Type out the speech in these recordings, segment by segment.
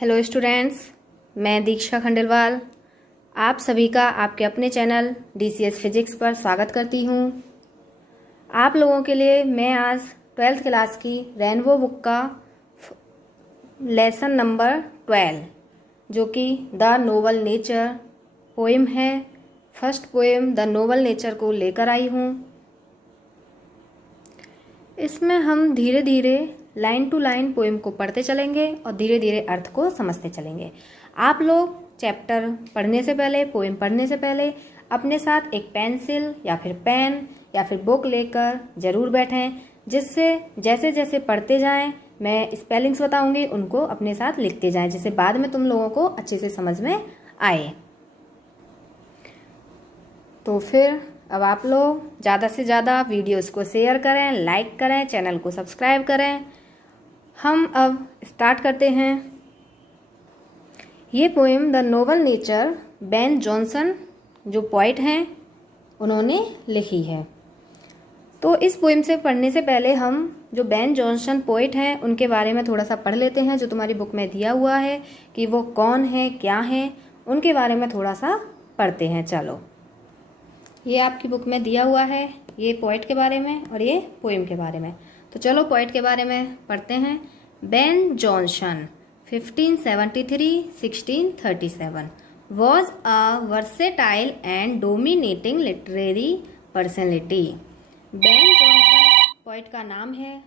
Hello students, मैं दीक्षा खंडेलवाल आप सभी का आपके अपने चैनल DCS फिजिक्स पर स्वागत करती हूँ। आप लोगों के लिए मैं आज 12th क्लास की रेनबो बुक का लेसन नंबर 12 जो कि द नोबल नेचर पोएम है, first poem the Nobel nature को लेकर आई हूँ। इसमें हम धीरे धीरे लाइन टू लाइन पोएम को पढ़ते चलेंगे और धीरे धीरे अर्थ को समझते चलेंगे। आप लोग चैप्टर पढ़ने से पहले, पोएम पढ़ने से पहले अपने साथ एक पेंसिल या फिर पेन या फिर बुक लेकर ज़रूर बैठें, जिससे जैसे जैसे पढ़ते जाएं मैं स्पेलिंग्स बताऊंगी, उनको अपने साथ लिखते जाएं, जिससे बाद में तुम लोगों को अच्छे से समझ में आए। तो फिर अब आप लोग ज़्यादा से ज़्यादा वीडियोस को शेयर करें, लाइक करें, चैनल को सब्सक्राइब करें। हम अब स्टार्ट करते हैं। ये poem the Nobel nature Ben Jonson जो पोइट हैं उन्होंने लिखी है। तो इस पोएम से पढ़ने से पहले हम जो बेन जॉनसन पोइट हैं उनके बारे में थोड़ा सा पढ़ लेते हैं, जो तुम्हारी बुक में दिया हुआ है कि वो कौन है, क्या है, उनके बारे में थोड़ा सा पढ़ते हैं। चलो, ये आपकी बुक में दिया हुआ है, ये पोइट के बारे में और ये पोएम के बारे में। तो चलो पोइट के बारे में पढ़ते हैं। Ben Jonson 1573-1637 was a versatile and dominating literary personality। Ben Jonson poet का नाम है,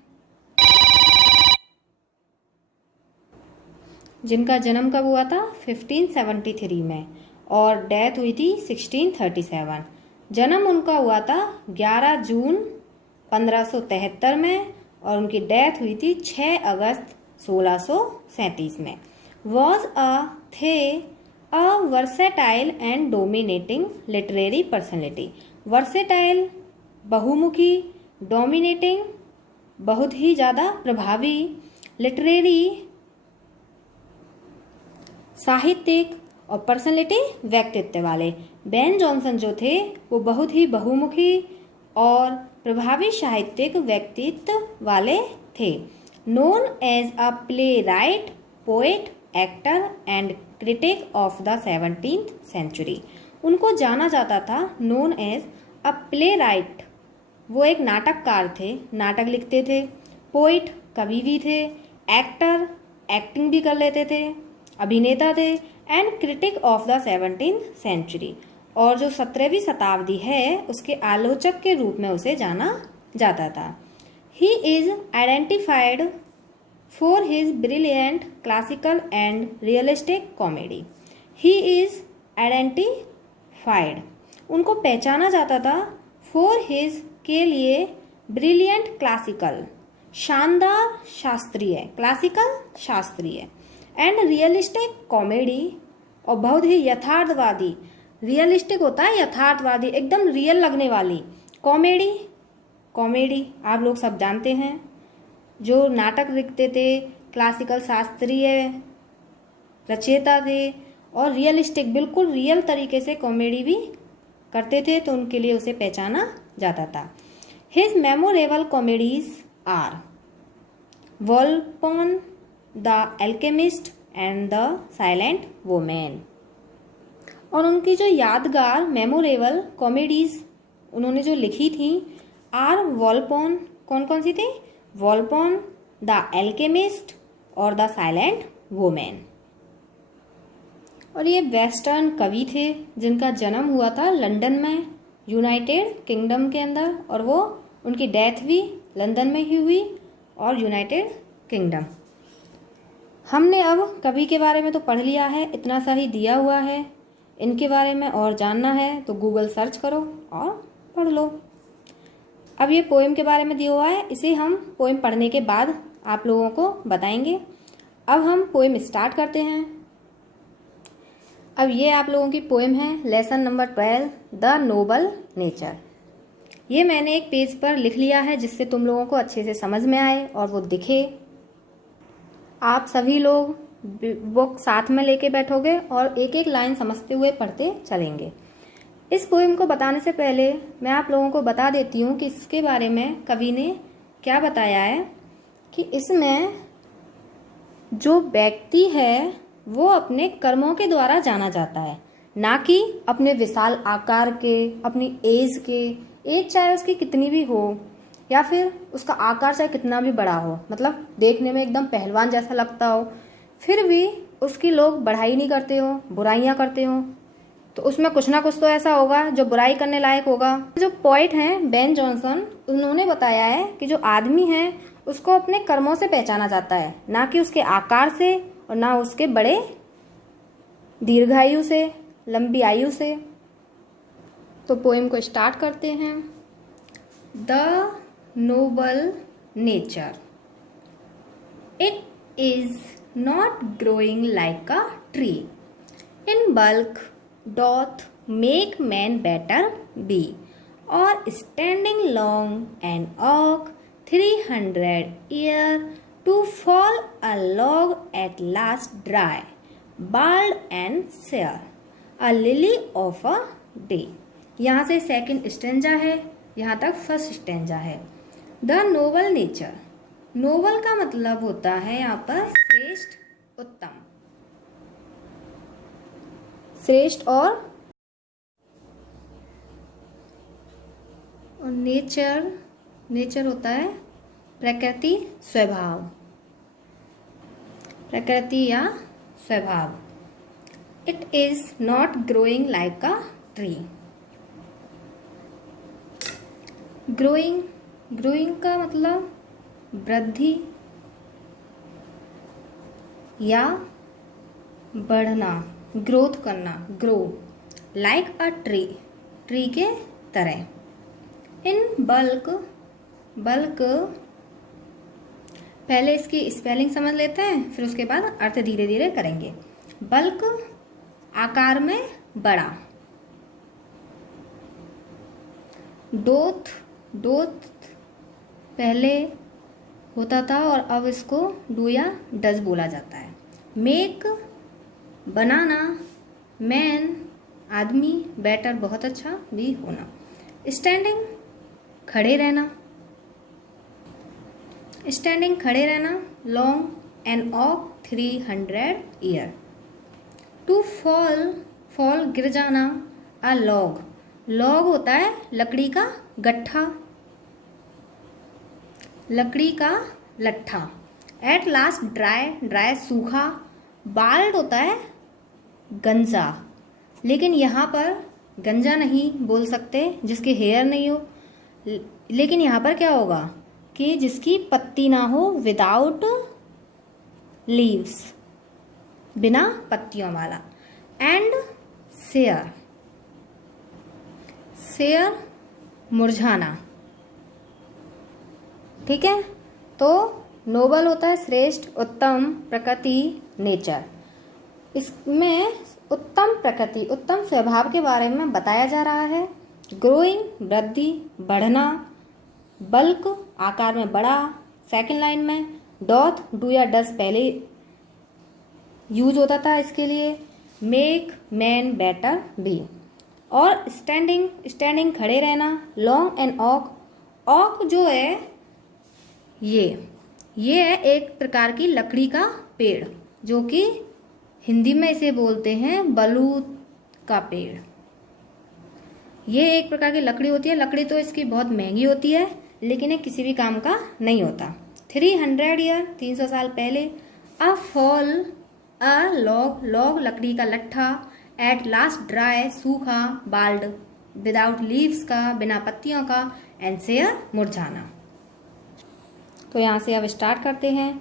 जिनका जन्म कब हुआ था 1573 में और डेथ हुई थी 1637। जन्म उनका हुआ था 11 जून 1573 में और उनकी डेथ हुई थी 6 अगस्त 1637 में। Was a versatile and dominating literary personality. Versatile बहुमुखी, डोमिनेटिंग बहुत ही ज़्यादा प्रभावी, लिटरेरी साहित्यिक और पर्सनैलिटी व्यक्तित्व वाले। बेन जॉनसन जो थे वो बहुत ही बहुमुखी और प्रभावी साहित्यिक व्यक्तित्व वाले थे। Known as a playwright, poet, actor and critic of the 17th century. उनको जाना जाता था known as a playwright, वो एक नाटककार थे, नाटक लिखते थे। पोइट, कवि भी थे। एक्टर, एक्टिंग भी कर लेते थे, अभिनेता थे। And critic of the 17th century, और जो 17वीं शताब्दी है उसके आलोचक के रूप में उसे जाना जाता था। He is identified for his brilliant classical and realistic comedy. He is identified, उनको पहचाना जाता था फॉर हिज के लिए ब्रिलियंट क्लासिकल, शानदार शास्त्रीय, क्लासिकल शास्त्रीय, एंड रियलिस्टिक कॉमेडी, और बहुत ही यथार्थवादी। रियलिस्टिक होता है यथार्थवादी, एकदम रियल लगने वाली। कॉमेडी, कॉमेडी आप लोग सब जानते हैं, जो नाटक लिखते थे, क्लासिकल शास्त्रीय रचयिता थे, और रियलिस्टिक बिल्कुल रियल तरीके से कॉमेडी भी करते थे, तो उनके लिए उसे पहचाना जाता था। His memorable comedies are Volpone, the Alchemist and the Silent Woman. और उनकी जो यादगार मेमोरेबल कॉमेडीज उन्होंने जो लिखी थी आर वॉल्पोन, कौन कौन सी थी? वॉल्पोन, द एल्केमिस्ट और द साइलेंट वुमेन। और ये वेस्टर्न कवि थे जिनका जन्म हुआ था लंदन में, यूनाइटेड किंगडम के अंदर, और वो उनकी डेथ भी लंदन में ही हुई और यूनाइटेड किंगडम। हमने अब कवि के बारे में तो पढ़ लिया है, इतना सा ही दिया हुआ है। इनके बारे में और जानना है तो गूगल सर्च करो और पढ़ लो। अब ये पोएम के बारे में दिया हुआ है, इसे हम पोएम पढ़ने के बाद आप लोगों को बताएंगे। अब हम पोएम स्टार्ट करते हैं। अब ये आप लोगों की पोएम है, lesson number 12 the Nobel nature. ये मैंने एक पेज पर लिख लिया है जिससे तुम लोगों को अच्छे से समझ में आए और वो दिखे। आप सभी लोग बुक साथ में लेके बैठोगे और एक एक लाइन समझते हुए पढ़ते चलेंगे। इस पोएम को बताने से पहले मैं आप लोगों को बता देती हूँ कि इसके बारे में कवि ने क्या बताया है, कि इसमें जो व्यक्ति है वो अपने कर्मों के द्वारा जाना जाता है, ना कि अपने विशाल आकार के, अपनी एज चाहे उसकी कितनी भी हो या फिर उसका आकार चाहे कितना भी बड़ा हो, मतलब देखने में एकदम पहलवान जैसा लगता हो, फिर भी उसकी लोग बढ़ाई नहीं करते हो, बुराइयां करते हो, तो उसमें कुछ ना कुछ तो ऐसा होगा जो बुराई करने लायक होगा। जो पोइट हैं बेन जॉनसन, उन्होंने बताया है कि जो आदमी है उसको अपने कर्मों से पहचाना जाता है, ना कि उसके आकार से और ना उसके बड़े दीर्घायु से, लंबी आयु से। तो पोएम को स्टार्ट करते हैं। The Nobel nature, it is not growing like a tree, in bulk doth make man better be, or standing long and oak 300 year to fall a log at last dry, bald and sere, a lily of a day। यहाँ से second stanza है, यहाँ तक first stanza है। The Nobel nature, Nobel का मतलब होता है यहाँ पर श्रेष्ठ, उत्तम, श्रेष्ठ और नेचर होता है प्रकृति, स्वभाव, प्रकृति या स्वभाव। It is not growing like a tree. Growing का मतलब वृद्धि या बढ़ना, ग्रोथ करना, grow, like a tree, tree के तरह। इन बल्क, बल्क पहले इसकी स्पेलिंग समझ लेते हैं, फिर उसके बाद अर्थ धीरे धीरे करेंगे। बल्क आकार में बड़ा, डोथ पहले होता था और अब इसको डू या डज बोला जाता है। मेक बनाना, मैन आदमी, बेटर बहुत अच्छा भी होना। स्टैंडिंग खड़े रहना, स्टैंडिंग खड़े रहना। लॉन्ग एंड ऑक 300 ईयर। टू फॉल गिर जाना। अ लॉग होता है लकड़ी का गट्ठा, लकड़ी का लट्ठा। एट लास्ट ड्राई सूखा। बाल्ड होता है गंजा, लेकिन यहाँ पर गंजा नहीं बोल सकते जिसके हेयर नहीं हो, लेकिन यहाँ पर क्या होगा कि जिसकी पत्ती ना हो, विदाउट लीव्स, बिना पत्तियों वाला। एंड सेयर मुरझाना। ठीक है, तो नोबल होता है श्रेष्ठ, उत्तम, प्रकृति, नेचर। इसमें उत्तम प्रकृति, उत्तम स्वभाव के बारे में बताया जा रहा है। ग्रोइंग वृद्धि, बढ़ना। बल्क आकार में बड़ा, सेकंड लाइन में। डॉथ डू या डस पहले यूज होता था इसके लिए। Make man better be. और स्टैंडिंग खड़े रहना। लॉन्ग एंड ऑक जो है ये है एक प्रकार की लकड़ी का पेड़, जो कि हिंदी में इसे बोलते हैं बलूत का पेड़। ये एक प्रकार की लकड़ी होती है। लकड़ी तो इसकी बहुत महंगी होती है, लेकिन ये किसी भी काम का नहीं होता। 300 ईयर 300 साल पहले। अ लॉग लकड़ी का लट्ठा। एट लास्ट ड्राई सूखा। बाल्ड विदाउट लीव्स का, बिना पत्तियों का। एंड सेयर मुरझाना। तो यहाँ से अब स्टार्ट करते हैं।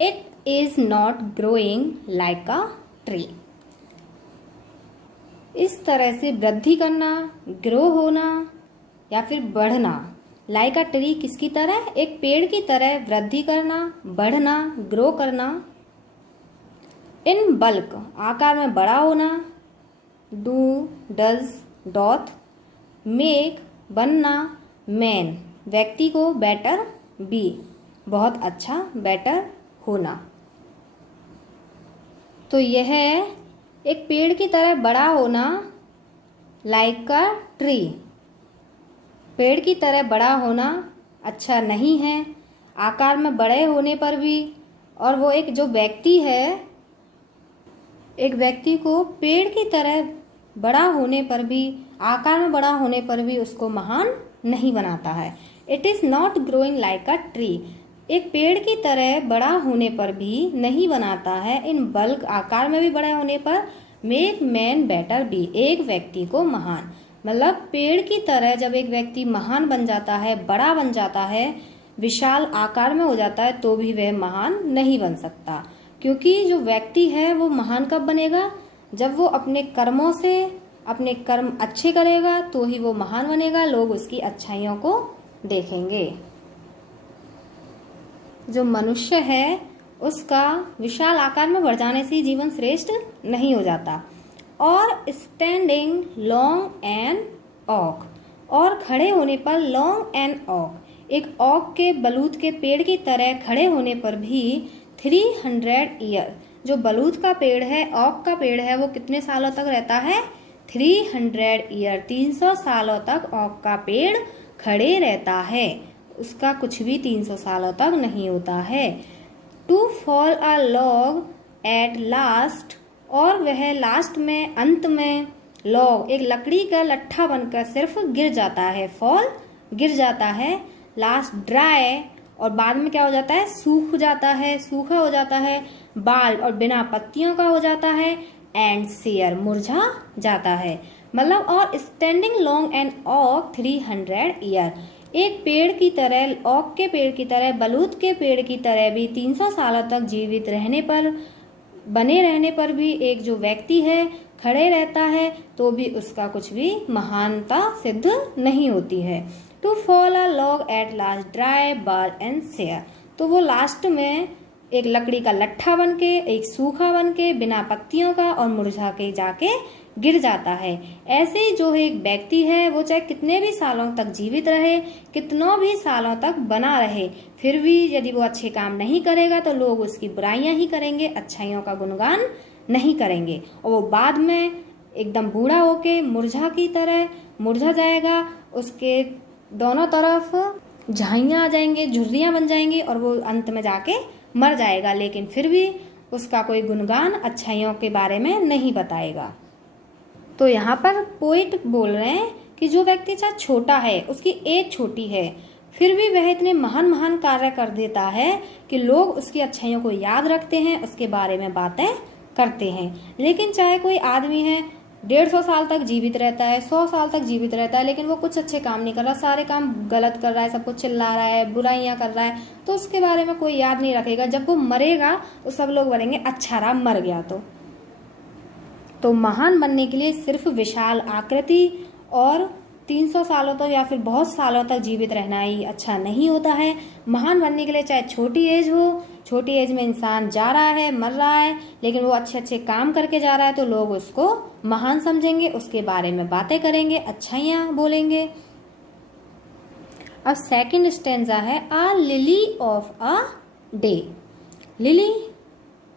It is not growing like a tree. इस तरह से वृद्धि करना, ग्रो होना या फिर बढ़ना। लाइक अ ट्री किसकी तरह? एक पेड़ की तरह वृद्धि करना, बढ़ना, ग्रो करना। इन बल्क आकार में बड़ा होना। Do does doth. मेक बनना। मैन व्यक्ति को। बेटर बी बहुत अच्छा, बेटर होना। तो यह एक पेड़ की तरह बड़ा होना, लाइक अ ट्री। पेड़ की तरह बड़ा होना अच्छा नहीं है आकार में बड़े होने पर भी। और वो एक जो व्यक्ति है एक व्यक्ति को पेड़ की तरह बड़ा होने पर भी, आकार में बड़ा होने पर भी उसको महान नहीं बनाता है। It is not growing like a tree. एक पेड़ की तरह बड़ा होने पर भी नहीं बनाता है। इन बल्क, आकार में भी बड़ा होने पर, मेक मैन बेटर बी, एक व्यक्ति को महान, मतलब पेड़ की तरह जब एक व्यक्ति महान बन जाता है, बड़ा बन जाता है, विशाल आकार में हो जाता है, तो भी वह महान नहीं बन सकता। क्योंकि जो व्यक्ति है वो महान कब बनेगा? जब वो अपने कर्मों से अपने कर्म अच्छे करेगा तो ही वो महान बनेगा, लोग उसकी अच्छाइयों को देखेंगे। जो मनुष्य है उसका विशाल आकार में बढ़ जाने से जीवन श्रेष्ठ नहीं हो जाता। और स्टैंडिंग लॉन्ग एंड ऑक, और खड़े होने पर लॉन्ग एंड ऑक, एक ऑक के बलूत के पेड़ की तरह खड़े होने पर भी 300 ईयर, जो बलूत का पेड़ है, ऑक का पेड़ है, वो कितने सालों तक रहता है? 300 ईयर, 300 सालों तक ऑक का पेड़ खड़े रहता है, उसका कुछ भी 300 सालों तक नहीं होता है। To fall a log at last, और वह लास्ट में, अंत में, लॉग एक लकड़ी का लट्ठा बनकर सिर्फ गिर जाता है, फॉल गिर जाता है। लास्ट ड्राई, और बाद में क्या हो जाता है? सूख जाता है, सूखा हो जाता है। बाल्ड, और बिना पत्तियों का हो जाता है। एंड सेयर, मुरझा जाता है। मतलब, और स्टैंडिंग लॉन्ग एंड ऑक 300 ईयर, एक पेड़ की तरह, ऑक के पेड़ की तरह, बलूत के पेड़ की तरह भी 300 सालों तक जीवित रहने पर, बने रहने पर भी एक जो व्यक्ति है खड़े रहता है तो भी उसका कुछ भी महानता सिद्ध नहीं होती है। To fall a log at last dry bald and sere, तो वो लास्ट में एक लकड़ी का लट्ठा बन के, एक सूखा बन के, बिना पत्तियों का और मुरझा के जाके गिर जाता है। ऐसे ही जो एक व्यक्ति है वो चाहे कितने भी सालों तक जीवित रहे, कितनों भी सालों तक बना रहे, फिर भी यदि वो अच्छे काम नहीं करेगा तो लोग उसकी बुराइयां ही करेंगे, अच्छाइयों का गुणगान नहीं करेंगे, और वो बाद में एकदम बूढ़ा होके मुरझा की तरह मुरझा जाएगा, उसके दोनों तरफ झाइयाँ आ जाएंगे, झुर्रियाँ बन जाएंगी, और वो अंत में जाके मर जाएगा, लेकिन फिर भी उसका कोई गुणगान अच्छाइयों के बारे में नहीं बताएगा। तो यहाँ पर पोइट बोल रहे हैं कि जो व्यक्ति चाहे छोटा है, उसकी एज छोटी है, फिर भी वह इतने महान महान कार्य कर देता है कि लोग उसकी अच्छाइयों को याद रखते हैं, उसके बारे में बातें करते हैं। लेकिन चाहे कोई आदमी है 150 साल तक जीवित रहता है, 100 साल तक जीवित रहता है, लेकिन वो कुछ अच्छे काम नहीं कर रहा, सारे काम गलत कर रहा है, सब कुछ चिल्ला रहा है, बुराइयां कर रहा है, तो उसके बारे में कोई याद नहीं रखेगा। जब वो मरेगा तो सब लोग बोलेंगे अच्छा रहा, मर गया। तो महान बनने के लिए सिर्फ विशाल आकृति और 300 सालों तक या फिर बहुत सालों तक जीवित रहना ही अच्छा नहीं होता है। महान बनने के लिए चाहे छोटी एज हो, छोटी एज में इंसान जा रहा है, मर रहा है, लेकिन वो अच्छे अच्छे काम करके जा रहा है तो लोग उसको महान समझेंगे, उसके बारे में बातें करेंगे, अच्छाइयाँ बोलेंगे। अब सेकंड स्टेंजा है a lily of a day. Lily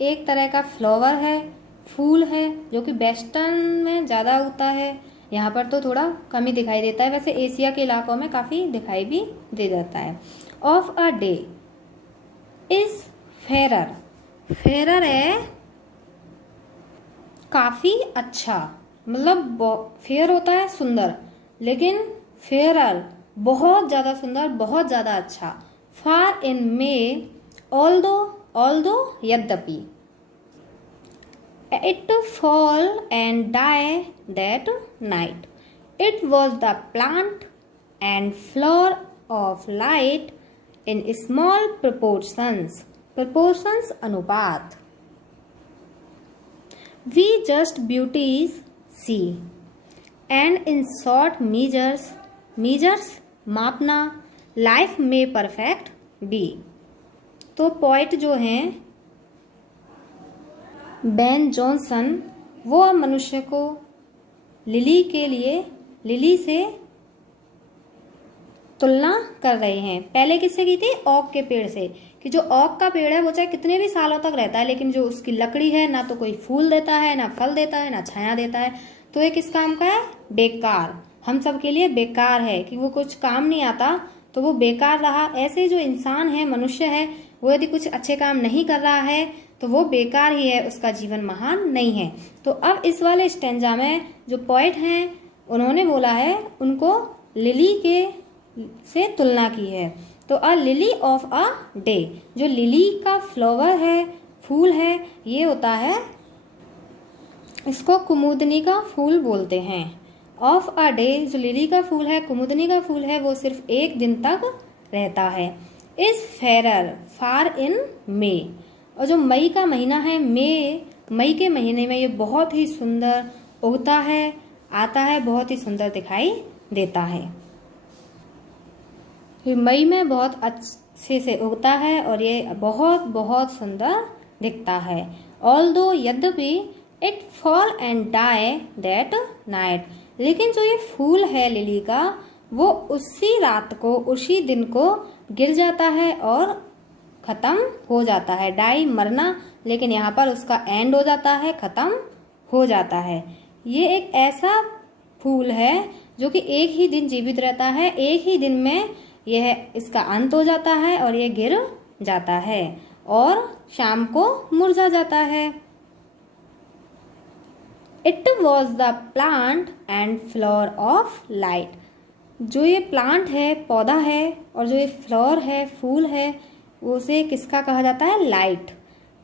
एक तरह का फ्लावर है, फूल है, जो कि वेस्टर्न में ज़्यादा होता है, यहाँ पर तो थोड़ा कम ही दिखाई देता है, वैसे एशिया के इलाकों में काफ़ी दिखाई भी दे जाता है। Of a day is Ferrer, Ferrer है काफ़ी अच्छा, मतलब फेयर होता है सुंदर, लेकिन फेरर बहुत ज़्यादा सुंदर, बहुत ज़्यादा अच्छा। फार इन मे ऑल्दो यद्यपि, it fall and die that night. It was the plant and flower of light in small proportions अनुपात. We just beauties see and in short measures मापना, life may perfect be. तो पोइट जो हैं Ben Jonson, वो मनुष्य को lily से तुलना कर रहे हैं। पहले किससे की थी? ओक के पेड़ से, कि जो ओक का पेड़ है वो चाहे कितने भी सालों तक रहता है, लेकिन जो उसकी लकड़ी है ना तो कोई फूल देता है, ना फल देता है, ना छाया देता है, तो ये किस काम का है? बेकार, हम सब के लिए बेकार है, कि वो कुछ काम नहीं आता तो वो बेकार रहा। ऐसे जो इंसान है, मनुष्य है, वो यदि कुछ अच्छे काम नहीं कर रहा है तो वो बेकार ही है, उसका जीवन महान नहीं है। तो अब इस वाले स्टेंजा में जो पोएट हैं उन्होंने बोला है, उनको लिली के से तुलना की है। तो अ लिली ऑफ अ डे, जो लिली का फ्लावर है, फूल है, ये होता है, इसको कुमुदनी का फूल बोलते हैं। ऑफ अ डे, जो लिली का फूल है, कुमुदनी का फूल है, वो सिर्फ एक दिन तक रहता है। इज फेरर फार इन मे, और जो मई का महीना है, मई के महीने में ये बहुत ही सुंदर उगता है, आता है, बहुत ही सुंदर दिखाई देता है। ये मई में बहुत अच्छे से उगता है और ये बहुत बहुत सुंदर दिखता है। ऑल्दो, यद्यपि, it fall and die that night, लेकिन जो ये फूल है लिली का, वो उसी रात को, उसी दिन को गिर जाता है और खत्म हो जाता है। डाई मरना, लेकिन यहाँ पर उसका एंड हो जाता है, खत्म हो जाता है। ये एक ऐसा फूल है जो कि एक ही दिन जीवित रहता है, एक ही दिन में यह इसका अंत हो जाता है और ये गिर जाता है और शाम को मुरझा जाता है। It was the plant and flower of light, जो ये प्लांट है, पौधा है, और जो ये फ्लावर है, फूल है, उसे किसका कहा जाता है? लाइट,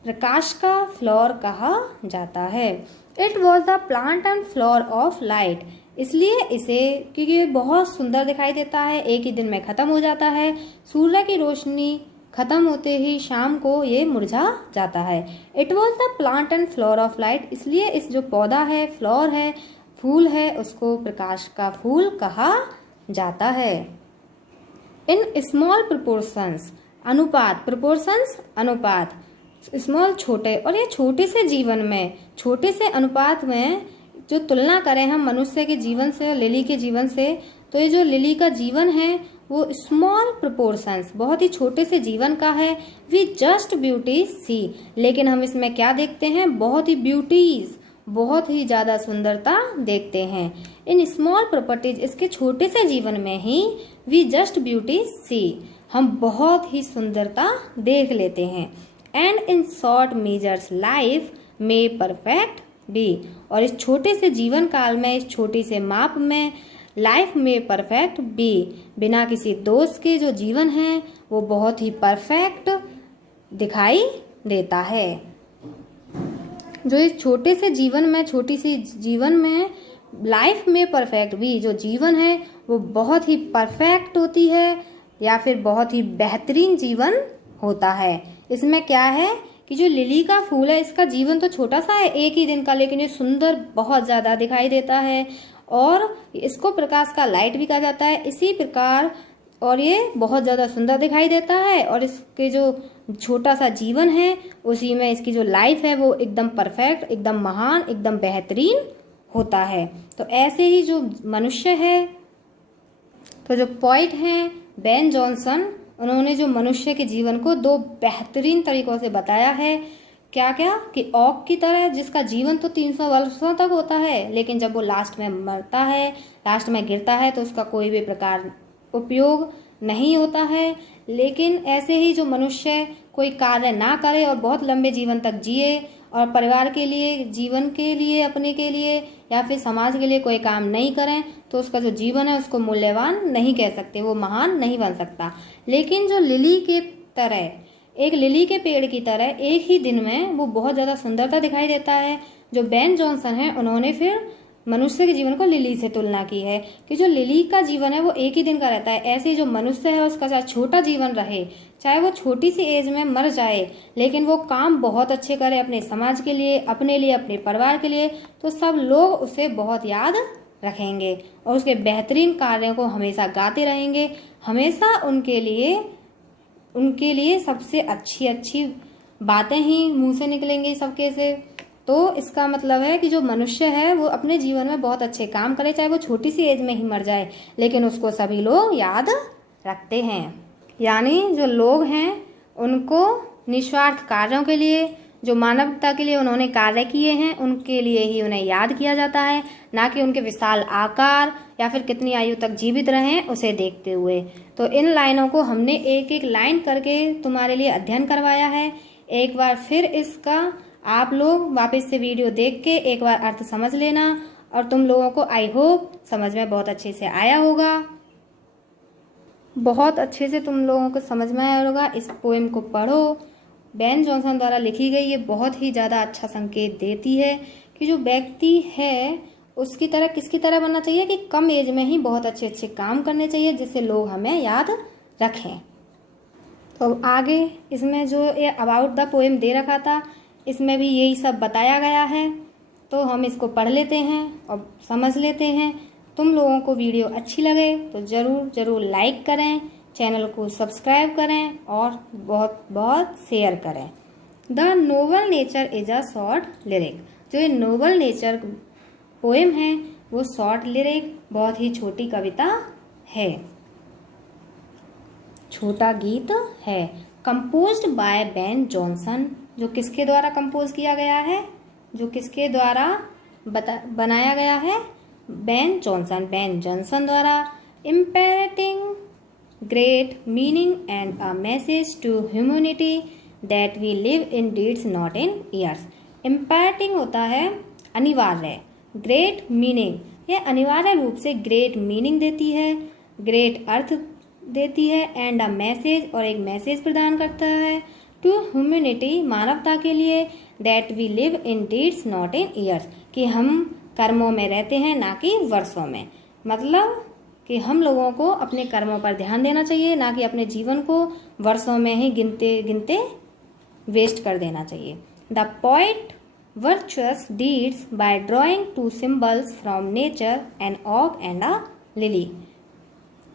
प्रकाश का फ्लावर कहा जाता है। It was the plant and flower of light, इसलिए इसे, क्योंकि ये बहुत सुंदर दिखाई देता है, एक ही दिन में खत्म हो जाता है, सूर्य की रोशनी खत्म होते ही शाम को ये मुरझा जाता है। It was the plant and flower of light, इसलिए इस जो पौधा है, फ्लावर है, फूल है, उसको प्रकाश का फूल कहा जाता है। इन स्मॉल प्रोपोर्शंस, अनुपात, प्रोपोर्शंस अनुपात, स्मॉल छोटे, और ये छोटे से जीवन में, छोटे से अनुपात में जो तुलना करें हम मनुष्य के जीवन से और लिली के जीवन से, तो ये जो लिली का जीवन है वो स्मॉल प्रोपोर्शंस, बहुत ही छोटे से जीवन का है। वी जस्ट ब्यूटी सी, लेकिन हम इसमें क्या देखते हैं? बहुत ही ब्यूटीज, बहुत ही ज्यादा सुंदरता देखते हैं। इन स्मॉल प्रॉपर्टीज, इसके छोटे से जीवन में ही, वी जस्ट ब्यूटी सी, हम बहुत ही सुंदरता देख लेते हैं। And in short measures life may perfect be, और इस छोटे से जीवन काल में, इस छोटी से माप में, लाइफ में परफेक्ट बी, बिना किसी दोष के जो जीवन है वो बहुत ही परफेक्ट दिखाई देता है। जो इस छोटे से जीवन में, छोटी सी जीवन में, लाइफ में परफेक्ट बी, जो जीवन है वो बहुत ही परफेक्ट होती है या फिर बहुत ही बेहतरीन जीवन होता है। इसमें क्या है कि जो लिली का फूल है, इसका जीवन तो छोटा सा है, एक ही दिन का, लेकिन ये सुंदर बहुत ज्यादा दिखाई देता है और इसको प्रकाश का लाइट भी कहा जाता है। इसी प्रकार, और ये बहुत ज्यादा सुंदर दिखाई देता है, और इसके जो छोटा सा जीवन है उसी में इसकी जो लाइफ है वो एकदम परफेक्ट, एकदम महान, एकदम बेहतरीन होता है। तो ऐसे ही जो मनुष्य है, तो जो पोइट हैं बेन जॉनसन, उन्होंने जो मनुष्य के जीवन को दो बेहतरीन तरीकों से बताया है। क्या क्या? कि ओक की तरह, जिसका जीवन तो 300 वर्षों तक होता है, लेकिन जब वो लास्ट में मरता है, लास्ट में गिरता है, तो उसका कोई भी प्रकार उपयोग नहीं होता है। लेकिन ऐसे ही जो मनुष्य कोई कार्य ना करे और बहुत लंबे जीवन तक जिए और परिवार के लिए, जीवन के लिए, अपने के लिए या फिर समाज के लिए कोई काम नहीं करें, तो उसका जो जीवन है उसको मूल्यवान नहीं कह सकते, वो महान नहीं बन सकता। लेकिन जो लिली के तरह, एक लिली के पेड़ की तरह, एक ही दिन में वो बहुत ज़्यादा सुंदरता दिखाई देता है। जो बेन जॉनसन है, उन्होंने फिर मनुष्य के जीवन को लिली से तुलना की है कि जो लिली का जीवन है वो एक ही दिन का रहता है, ऐसे जो मनुष्य है उसका चाहे छोटा जीवन रहे, चाहे वो छोटी सी एज में मर जाए, लेकिन वो काम बहुत अच्छे करे अपने समाज के लिए, अपने लिए, अपने परिवार के लिए, तो सब लोग उसे बहुत याद रखेंगे और उसके बेहतरीन कार्यों को हमेशा गाते रहेंगे। हमेशा उनके लिए सबसे अच्छी बातें ही मुंह से निकलेंगी सबके से। तो इसका मतलब है कि जो मनुष्य है वो अपने जीवन में बहुत अच्छे काम करे, चाहे वो छोटी सी एज में ही मर जाए, लेकिन उसको सभी लोग याद रखते हैं। यानी जो लोग हैं उनको निस्वार्थ कार्यों के लिए, जो मानवता के लिए उन्होंने कार्य किए हैं, उनके लिए ही उन्हें याद किया जाता है, ना कि उनके विशाल आकार या फिर कितनी आयु तक जीवित रहें उसे देखते हुए। तो इन लाइनों को हमने एक एक लाइन करके तुम्हारे लिए अध्ययन करवाया है। एक बार फिर इसका आप लोग वापस से वीडियो देख के एक बार अर्थ समझ लेना, और तुम लोगों को आई होप समझ में बहुत अच्छे से आया होगा, बहुत अच्छे से तुम लोगों को समझ में आया होगा। इस पोएम को पढ़ो, बेन जॉनसन द्वारा लिखी गई, ये बहुत ही ज़्यादा अच्छा संकेत देती है कि जो व्यक्ति है उसकी तरह किसकी तरह बनना चाहिए कि कम एज में ही बहुत अच्छे अच्छे काम करने चाहिए जिससे लोग हमें याद रखें। तो अब आगे इसमें जो ये अबाउट द पोएम दे रखा था, इसमें भी यही सब बताया गया है, तो हम इसको पढ़ लेते हैं और समझ लेते हैं। तुम लोगों को वीडियो अच्छी लगे तो ज़रूर ज़रूर लाइक करें, चैनल को सब्सक्राइब करें और बहुत बहुत शेयर करें। The Nobel nature is a short lyric, जो ये नोबल नेचर पोएम है वो शॉर्ट लिरिक, बहुत ही छोटी कविता है, छोटा गीत है। कंपोज्ड बाय बेन जॉनसन, जो किसके द्वारा कंपोज किया गया है, जो किसके द्वारा बनाया गया है, बेन जॉनसन द्वारा। Imparting great meaning and a message to humanity that we live in deeds not in years. Imparting होता है अनिवार्य, ग्रेट मीनिंग यह अनिवार्य रूप से ग्रेट मीनिंग देती है, ग्रेट अर्थ देती है, एंड अ मैसेज और एक मैसेज प्रदान करता है, टू ह्यूमैनिटी मानवता के लिए, that we live in deeds not in years कि हम कर्मों में रहते हैं ना कि वर्षों में। मतलब कि हम लोगों को अपने कर्मों पर ध्यान देना चाहिए, ना कि अपने जीवन को वर्षों में ही गिनते गिनते वेस्ट कर देना चाहिए। The poet virtuous deeds by drawing two symbols from nature, an oak and a lily.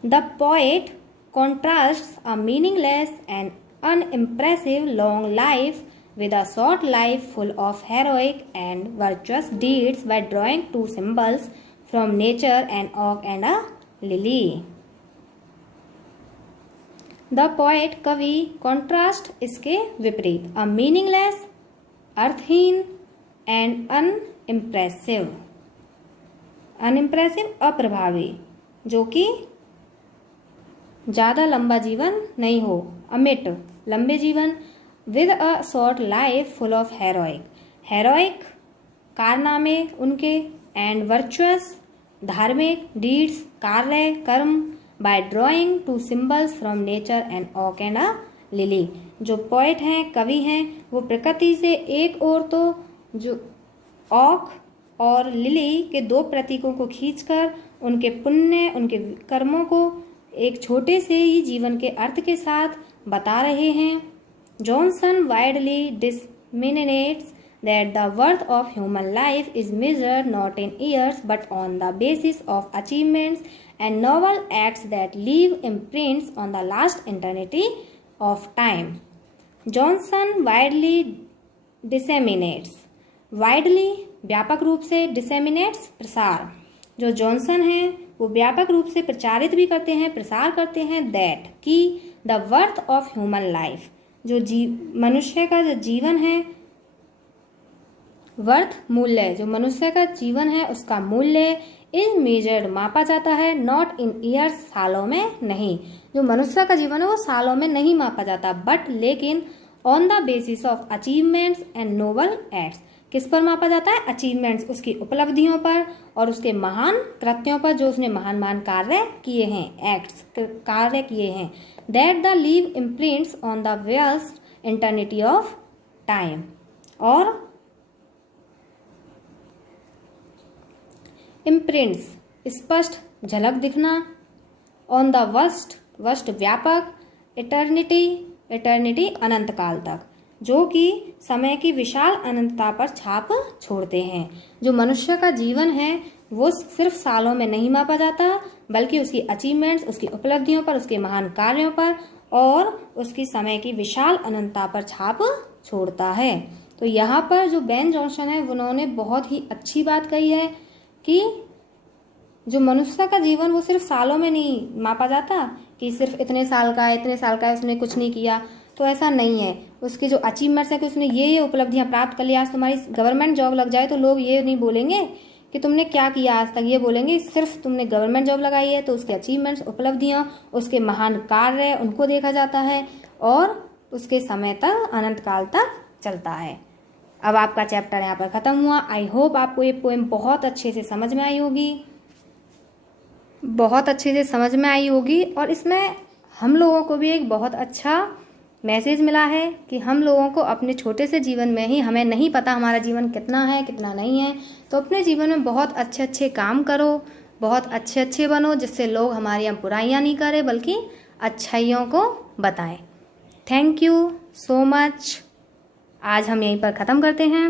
The poet contrasts a meaningless and unimpressive long life with a short life full of heroic and virtuous deeds by drawing two symbols from nature, an oak and a lily. The poet कवि contrast इसके विपरीत, a meaningless अर्थहीन and unimpressive अप्रभावी, जो कि ज़्यादा लंबा जीवन नहीं हो, अमिट लंबे जीवन, with a short life full of heroic कारनामे उनके, एंड वर्चुअस धार्मिक, डीड्स कार्य कर्म, by drawing two symbols from nature and oak and a lily. जो पोएट हैं, कवि हैं, वो प्रकृति से एक और तो जो ऑक और लिली के दो प्रतीकों को खींचकर उनके पुण्य, उनके कर्मों को एक छोटे से ही जीवन के अर्थ के साथ बता रहे हैं। Jonson widely disseminates that the worth of human life is measured not in years but on the basis of achievements and noble acts that leave imprints on the last eternity of time. Jonson widely disseminates, widely व्यापक रूप से, डिसेमिनेट्स प्रसार, जो Johnson हैं वो व्यापक रूप से प्रचारित भी करते हैं, प्रसार करते हैं, दैट कि the worth of human life, जो मनुष्य का जो जीवन है, वर्थ मूल्य, जो मनुष्य का जीवन है उसका मूल्य, इज मेजर्ड मापा जाता है, नॉट इन ईयर्स सालों में नहीं, जो मनुष्य का जीवन है वो सालों में नहीं मापा जाता, बट लेकिन on the basis of achievements and noble acts, किस पर मापा जाता है, अचीवमेंट्स उसकी उपलब्धियों पर और उसके महान कृत्यों पर, जो उसने महान महान कार्य किए हैं, एक्ट्स कार्य किए हैं, that the leave imprints on the vast eternity of time, और इम्प्रिंट्स स्पष्ट झलक दिखना, ऑन द वस्ट व्यापक, इटर्निटी अनंत काल तक, जो कि समय की विशाल अनंतता पर छाप छोड़ते हैं। जो मनुष्य का जीवन है वो सिर्फ सालों में नहीं मापा जाता, बल्कि उसकी अचीवमेंट्स, उसकी उपलब्धियों पर, उसके महान कार्यों पर और उसकी समय की विशाल अनंतता पर छाप छोड़ता है। तो यहाँ पर जो बेन जॉनसन है उन्होंने बहुत ही अच्छी बात कही है कि जो मनुष्य का जीवन वो सिर्फ सालों में नहीं मापा जाता कि सिर्फ इतने साल का है उसने कुछ नहीं किया, तो ऐसा नहीं है। उसके जो अचीवमेंट्स है कि उसने ये उपलब्धियां प्राप्त कर ली, आज तुम्हारी गवर्नमेंट जॉब लग जाए तो लोग ये नहीं बोलेंगे कि तुमने क्या किया आज तक, ये बोलेंगे सिर्फ तुमने गवर्नमेंट जॉब लगाई है तो उसके अचीवमेंट्स, उपलब्धियां, उसके महान कार्य उनको देखा जाता है और उसके समय तक, अनंत काल तक चलता है। अब आपका चैप्टर यहाँ पर ख़त्म हुआ। आई होप आपको ये पोएम बहुत अच्छे से समझ में आई होगी, बहुत अच्छे से समझ में आई होगी। और इसमें हम लोगों को भी एक बहुत अच्छा मैसेज मिला है कि हम लोगों को अपने छोटे से जीवन में ही, हमें नहीं पता हमारा जीवन कितना है कितना नहीं है, तो अपने जीवन में बहुत अच्छे अच्छे काम करो, बहुत अच्छे अच्छे बनो, जिससे लोग हमारी हम बुराइयाँ नहीं करें बल्कि अच्छाइयों को बताएं। Thank you so much. आज हम यहीं पर ख़त्म करते हैं।